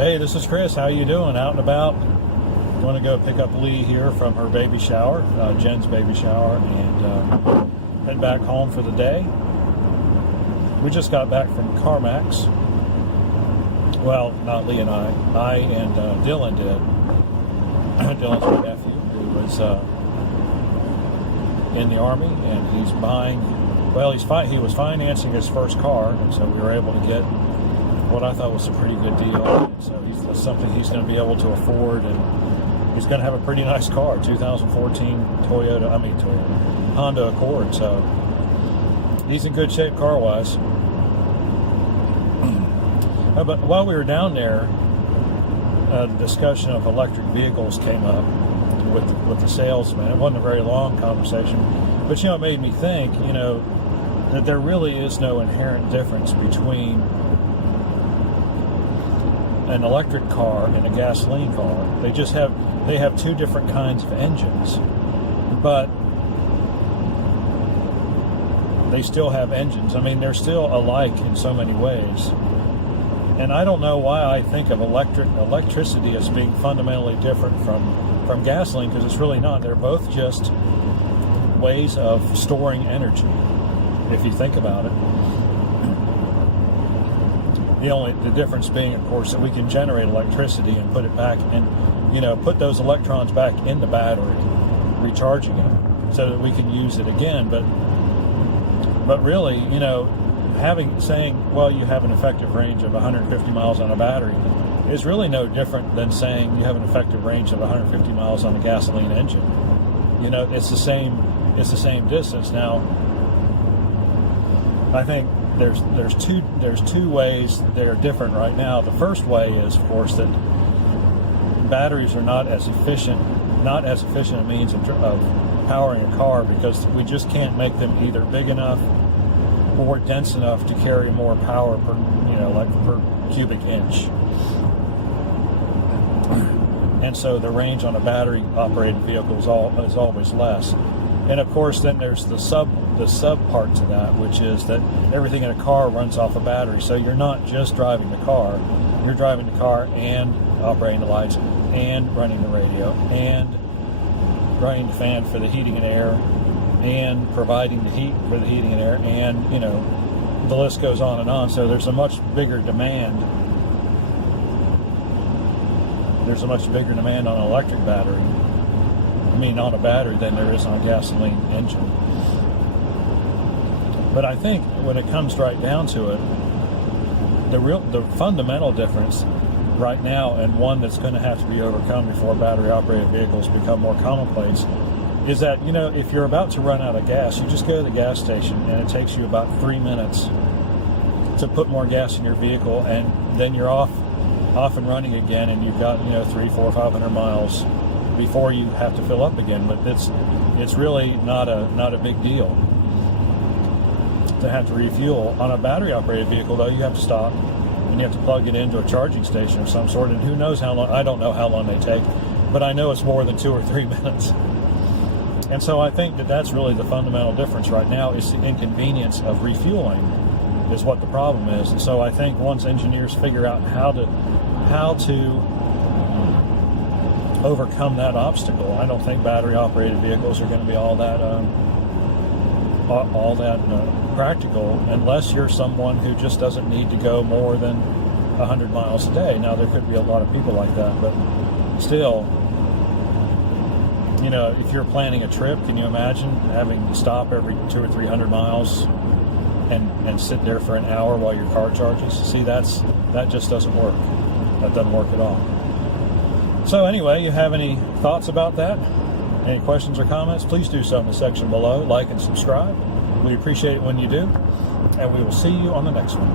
Hey, this is Chris. How you doing? Out and about? Going to go pick up Lee here from her baby shower, Jen's baby shower, and head back home for the day. We just got back from CarMax. Well, not Lee and I and Dylan did. Dylan's my nephew, who was in the Army, and he's buying. Well, he was financing his first car, and so we were able to get what I thought was a pretty good deal. So that's something he's going to be able to afford, and he's going to have a pretty nice car, 2014 Honda Accord. So he's in good shape car-wise. But while we were down there, the discussion of electric vehicles came up with the salesman. It wasn't a very long conversation, but it made me think, that there really is no inherent difference between an electric car and a gasoline car. They have two different kinds of engines, but they still have engines. I mean, they're still alike in so many ways. And I don't know why I think of electricity as being fundamentally different from gasoline, because it's really not. They're both just ways of storing energy, if you think about it. The difference being, of course, that we can generate electricity and put it back and, put those electrons back in the battery, recharging it, so that we can use it again. But really, saying, well, you have an effective range of 150 miles on a battery is really no different than saying you have an effective range of 150 miles on a gasoline engine. It's the same distance. Now, I think there's two ways they're different right now. The first way is, of course, that batteries are not as efficient a means of powering a car, because we just can't make them either big enough or dense enough to carry more power per cubic inch. And so the range on a battery operated vehicle is always less. And of course, then there's the sub part to that, which is that everything in a car runs off a battery. So you're not just driving the car, you're driving the car and operating the lights and running the radio and running the fan for the heating and air and providing the heat for the heating and air, and the list goes on and on. So there's a much bigger demand. There's a much bigger demand on an electric battery. On a battery than there is on a gasoline engine. But I think when it comes right down to it, the fundamental difference right now, and one that's going to have to be overcome before battery operated vehicles become more commonplace, is that, if you're about to run out of gas, you just go to the gas station, and it takes you about 3 minutes to put more gas in your vehicle, and then you're off and running again, and you've got 300, 400, 500 miles before you have to fill up again. But it's really not a big deal to have to refuel. On a battery operated vehicle, though, you have to stop and you have to plug it into a charging station of some sort, and who knows how long. I don't know how long they take, but I know it's more than 2 or 3 minutes. And so I think that's really the fundamental difference right now, is the inconvenience of refueling is what the problem is. And so I think once engineers figure out how to overcome that obstacle, I don't think battery operated vehicles are going to be all that practical, unless you're someone who just doesn't need to go more than 100 miles a day. Now, there could be a lot of people like that, but still, if you're planning a trip, can you imagine having to stop every 200 or 300 miles and sit there for an hour while your car charges? See, that just doesn't work. That doesn't work at all. So anyway, you have any thoughts about that? Any questions or comments? Please do so in the section below. Like and subscribe. We appreciate it when you do. And we will see you on the next one.